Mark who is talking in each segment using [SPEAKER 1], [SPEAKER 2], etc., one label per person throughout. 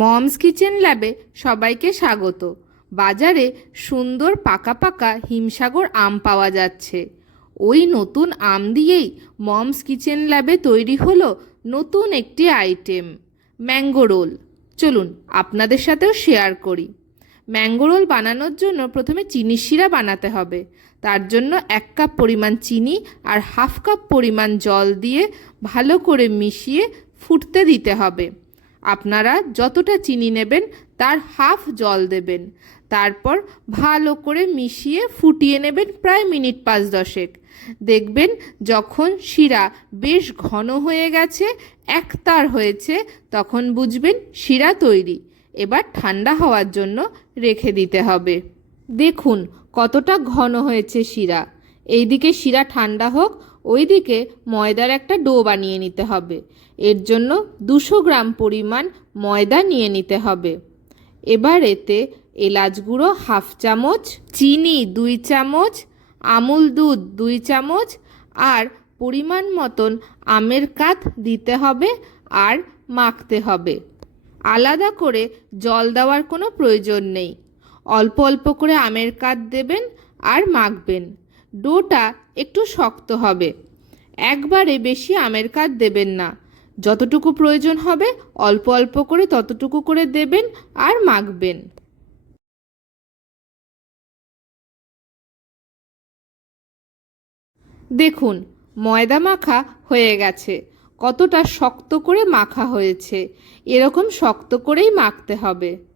[SPEAKER 1] Moms kitchen ল্যাবে সবাইকে স্বাগত। বাজারে সুন্দর পাকা পাকা হিমসাগর আম পাওয়া যাচ্ছে। ওই নতুন আম দিয়েই মমস কিচেন ল্যাবে তৈরি হলো নতুন একটি আইটেম, ম্যাঙ্গো রোল। চলুন, আপনাদের সাথেও শেয়ার করি। ম্যাঙ্গো রোল বানানোর জন্য প্রথমে চিনি শিরা বানাতে হবে। তার জন্য এক কাপ পরিমাণ চিনি আর হাফ কাপ পরিমাণ জল দিয়ে ভালো করে মিশিয়ে ফুটতে দিতে হবে। আপনারা যতটা চিনি নেবেন, তার হাফ জল দেবেন। তারপর ভালো করে মিশিয়ে ফুটিয়ে নেবেন প্রায় মিনিট পাঁচ দশেক। দেখবেন যখন শিরা বেশ ঘন হয়ে গেছে, একতার হয়েছে, তখন বুঝবেন শিরা তৈরি। এবার ঠান্ডা হওয়ার জন্য রেখে দিতে হবে। দেখুন কতটা ঘন হয়েছে শিরা। এইদিকে শিরা ঠান্ডা হোক ওইদিকে ময়দার একটা ডো বানিয়ে নিতে হবে। এর জন্য দুশো গ্রাম পরিমাণ ময়দা নিয়ে নিতে হবে। এবার এতে এলাচ গুঁড়ো হাফ চামচ, চিনি দুই চামচ, আমুল দুধ দুই চামচ আর পরিমাণ মতন আমের কাত দিতে হবে আর মাখতে হবে। আলাদা করে জল দেওয়ার কোনো প্রয়োজন নেই। অল্প অল্প করে আমের কাত দেবেন আর মাখবেন। ডোটা একটু শক্ত হবে। একবারে বেশি আমের কাত দেবেন না। যতটুকু প্রয়োজন হবে, অল্প অল্প করে ততটুকু করে দেবেন আর মাখবেন। দেখুন, ময়দা মাখা হয়ে গেছে। কতটা শক্ত করে মাখা হয়েছে। এরকম শক্ত করেই মাখতে হবে।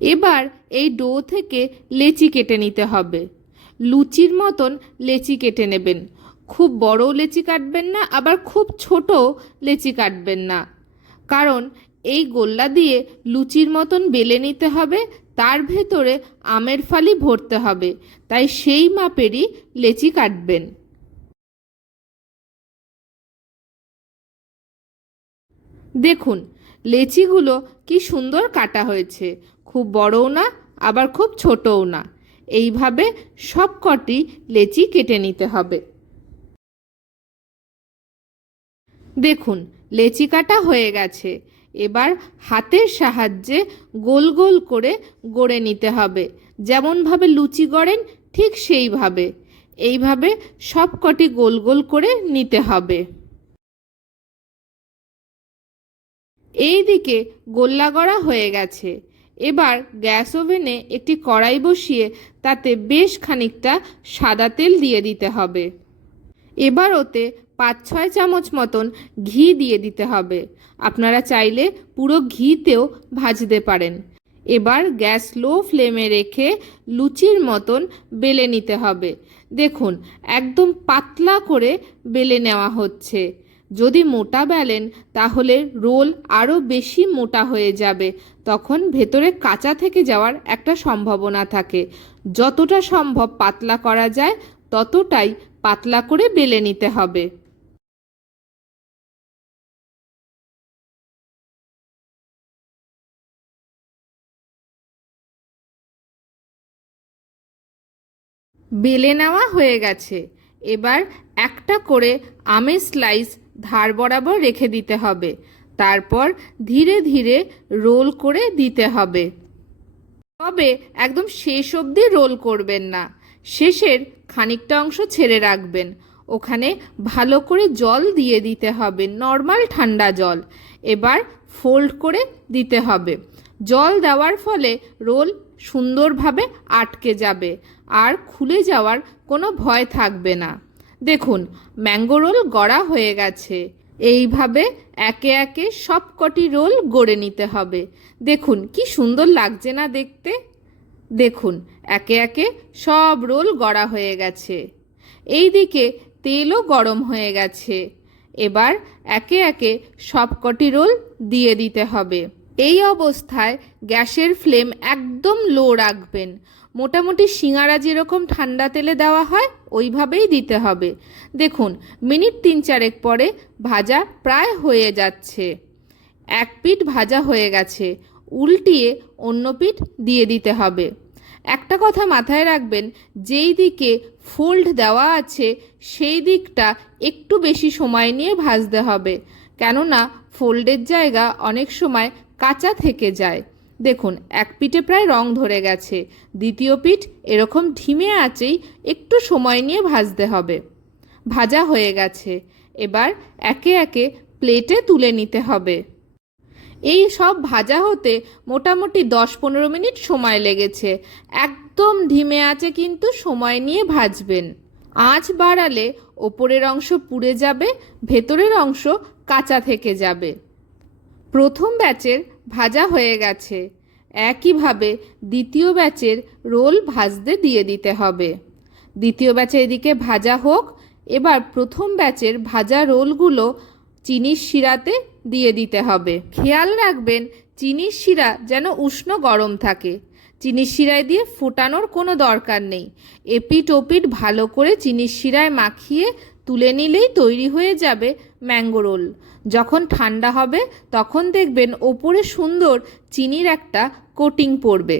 [SPEAKER 1] এবার এই ডো থেকে লেচি কেটে নিতে হবে। লুচির মতন লেচি কেটে নেবেন। খুব বড় লেচি কাটবেন না, আবার খুব ছোট লেচি কাটবেন না। কারণ এই গোল্লা দিয়ে লুচির মতন বেলে নিতে হবে, তার ভেতরে আমের ফালি ভরতে হবে, তাই সেই মাপেরই লেচি কাটবেন। দেখুন, লেচিগুলো কি সুন্দর কাটা হয়েছে। খুব বড়ও না, আবার খুব ছোটও না। এইভাবে সব কটি লেচি কেটে নিতে হবে। দেখুন, লেচি কাটা হয়ে গেছে। এবার হাতের সাহায্যে গোল গোল করে গড়ে নিতে হবে। যেমনভাবে লুচি গড়েন, ঠিক সেইভাবে। এইভাবে সব কটি গোল গোল করে নিতে হবে। এই দিকে গোল্লা গড়া হয়ে গেছে। এবার গ্যাস ওভেনে একটি কড়াই বসিয়ে তাতে বেশ খানিকটা সাদা তেল দিয়ে দিতে হবে। এবার ওতে পাঁচ ছয় চামচ মতন ঘি দিয়ে দিতে হবে। আপনারা চাইলে পুরো ঘিতেও ভাজতে পারেন। এবার গ্যাস লো ফ্লেমে রেখে লুচির মতন বেলে নিতে হবে। দেখুন, একদম পাতলা করে বেলে নেওয়া হচ্ছে। যদি মোটা বেলেন তাহলে রোল আরও বেশি মোটা হয়ে যাবে। তখন ভেতরে কাঁচা থেকে যাওয়ার একটা সম্ভাবনা থাকে। যতটা সম্ভব পাতলা করা যায়, ততটাই পাতলা করে বেলে নিতে হবে। বেলে নেওয়া হয়ে গেছে। এবার একটা করে আমের স্লাইস ধার বরাবর রেখে দিতে হবে। তারপর ধীরে ধীরে রোল করে দিতে হবে। তবে একদম শেষ অবধি রোল করবেন না। শেষের খানিকটা অংশ ছেড়ে রাখবেন। ওখানে ভালো করে জল দিয়ে দিতে হবে, নর্মাল ঠান্ডা জল। এবার ফোল্ড করে দিতে হবে। জল দেওয়ার ফলে রোল সুন্দরভাবে আটকে যাবে। আর খুলে যাওয়ার কোনো ভয় থাকবে না। দেখুন, ম্যাঙ্গো রোল গড়া হয়ে গেছে। এইভাবে একে একে সব কটি রোল গড়ে নিতে হবে। দেখুন, কি সুন্দর লাগছে না দেখতে? দেখুন, একে একে সব রোল গড়া হয়ে গেছে। এই দিকে তেলও গরম হয়ে গেছে। এবার একে একে সব কটি রোল দিয়ে দিতে হবে। এই অবস্থায় গ্যাসের ফ্লেম একদম লো রাখবেন। মোটামুটি সিঙারা যেরকম ঠান্ডা তেলে দেওয়া হয়, ওইভাবেই দিতে হবে। দেখুন, মিনিট তিন চারেক পরে ভাজা প্রায় হয়ে যাচ্ছে। এক পিঠ ভাজা হয়ে গেছে। উল্টিয়ে অন্য পিঠ দিয়ে দিতে হবে। একটা কথা মাথায় রাখবেন, যেই দিকে ফোল্ড দেওয়া আছে, সেই দিকটা একটু বেশি সময় নিয়ে ভাজতে হবে। কেননা, ফোল্ডের জায়গা অনেক সময় কাঁচা থেকে যায়। দেখুন, এক পিঠে প্রায় রং ধরে গেছে। দ্বিতীয় পিঠ এরকম ঢিমে আছেই, একটু সময় নিয়ে ভাজতে হবে। ভাজা হয়ে গেছে। এবার একে একে প্লেটে তুলে নিতে হবে। এই সব ভাজা হতে মোটামুটি দশ পনেরো মিনিট সময় লেগেছে। একদম ধিমে আছে কিন্তু সময় নিয়ে ভাজবেন। আঁচ বাড়ালে ওপরের অংশ পুড়ে যাবে, ভেতরের অংশ কাঁচা থেকে যাবে। প্রথম ব্যাচের ভাজা হয়ে গেছে। একইভাবে দ্বিতীয় ব্যাচের রোল ভাজতে দিয়ে দিতে হবে। দ্বিতীয় ব্যাচের এদিকে ভাজা হোক, এবার প্রথম ব্যাচের ভাজা রোলগুলো চিনির শিরাতে দিয়ে দিতে হবে। খেয়াল রাখবেন, চিনির শিরা যেন উষ্ণ গরম থাকে। চিনির শিরায় দিয়ে ফোটানোর কোনো দরকার নেই। এপিট ওপিট ভালো করে চিনির শিরায় মাখিয়ে তুলে নিলেই তৈরি হয়ে যাবে ম্যাঙ্গো রোল। যখন ঠান্ডা হবে, তখন দেখবেন ওপরে সুন্দর চিনির একটা কোটিং পড়বে।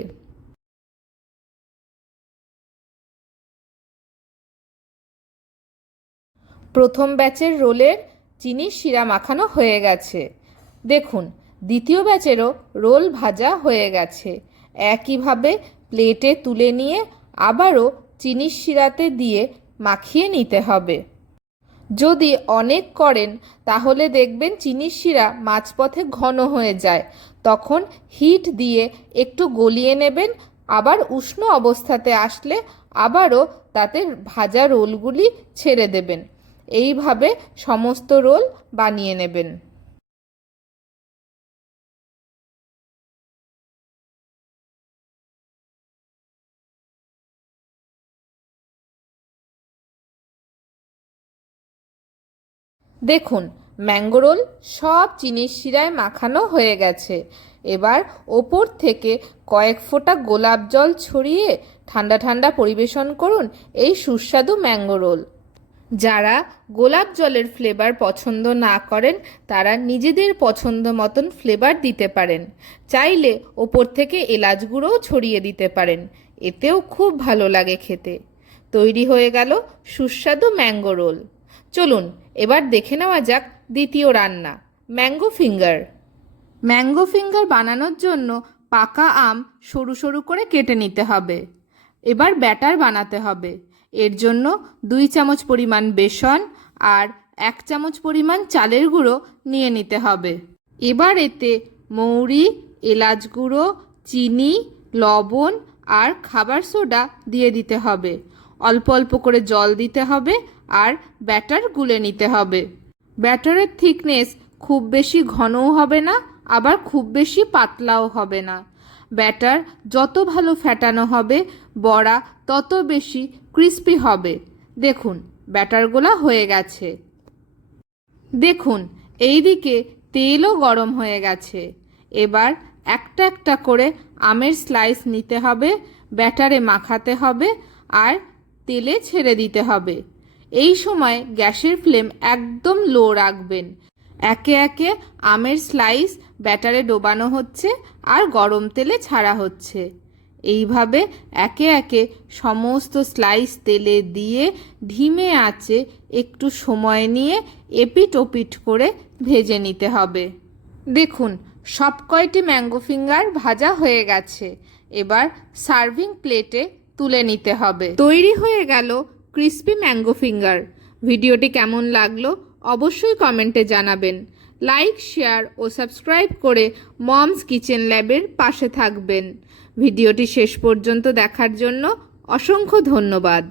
[SPEAKER 1] প্রথম ব্যাচের রোলের চিনির শিরা মাখানো হয়ে গেছে। দেখুন, দ্বিতীয় ব্যাচেরও রোল ভাজা হয়ে গেছে। একইভাবে প্লেটে তুলে নিয়ে আবারও চিনির শিরাতে দিয়ে মাখিয়ে নিতে হবে। যদি অনেক করেন, তাহলে দেখবেন চিনির শিরা মাঝপথে ঘন হয়ে যায়। তখন হিট দিয়ে একটু গলিয়ে নেবেন, আবার উষ্ণ অবস্থাতে আসলে আবারও তাতে ভাজা রোলগুলি ছেড়ে দেবেন। এইভাবে সমস্ত রোল বানিয়ে নেবেন। দেখুন ম্যাঙ্গো রোল সব চিনির শিরায় মাখানো হয়ে গেছে। এবার ওপর থেকে কয়েক ফোঁটা গোলাপ জল ছড়িয়ে ঠান্ডা ঠান্ডা পরিবেশন করুন এই সুস্বাদু ম্যাঙ্গো রোল যারা গোলাপ জলের ফ্লেভার পছন্দ না করেন, তারা নিজেদের পছন্দ মতন ফ্লেভার দিতে পারেন। চাইলে ওপর থেকে এলাচ গুঁড়োও ছড়িয়ে দিতে পারেন। এতেও খুব ভালো লাগে খেতে। তৈরি হয়ে গেল সুস্বাদু ম্যাঙ্গো রোল চলুন, এবার দেখে নেওয়া যাক দ্বিতীয় রান্না, ম্যাঙ্গো ফিঙ্গার। ম্যাঙ্গো ফিঙ্গার বানানোর জন্য পাকা আম সরু সরু করে কেটে নিতে হবে। এবার ব্যাটার বানাতে হবে। এর জন্য দুই চামচ পরিমাণ বেসন আর এক চামচ পরিমাণ চালের গুঁড়ো নিয়ে নিতে হবে। এবার এতে মৌরি, এলাচ গুঁড়ো, চিনি, লবণ আর খাবার সোডা দিয়ে দিতে হবে। অল্প অল্প করে জল দিতে হবে আর ব্যাটার গুলে নিতে হবে। ব্যাটারের থিকনেস খুব বেশি ঘনও হবে না, আবার খুব বেশি পাতলাও হবে না। ব্যাটার যত ভালো ফ্যাটানো হবে, বড়া তত বেশি ক্রিস্পি হবে। দেখুন, ব্যাটারগুলা হয়ে গেছে। দেখুন, এইদিকে তেলও গরম হয়ে গেছে। এবার একটা একটা করে আমের স্লাইস নিতে হবে, ব্যাটারে মাখাতে হবে, আর তেলে ছেড়ে দিতে হবে। এই সময় গ্যাসের ফ্লেম একদম লো রাখবেন। একে একে আমের স্লাইস, ব্যাটারে ডোবানো হচ্ছে আর গরম তেলে ছাড়া হচ্ছে। এইভাবে একে একে সমস্ত স্লাইস তেলে দিয়ে ধিমে আঁচে একটু সময় নিয়ে এপিট ওপিট করে ভেজে নিতে হবে। দেখুন, সব কয়টি ম্যাঙ্গো ফিঙ্গার ভাজা হয়ে গেছে। এবার সার্ভিং প্লেটে তুলে নিতে হবে। তৈরি হয়ে গেল ক্রিস্পি ম্যাঙ্গো ফিঙ্গার। ভিডিওটি কেমন লাগল অবশ্যই কমেন্টে জানাবেন। লাইক, শেয়ার ও সাবস্ক্রাইব করে মমস কিচেন ল্যাবের পাশে থাকবেন। ভিডিওটি শেষ পর্যন্ত দেখার জন্য অসংখ্য ধন্যবাদ।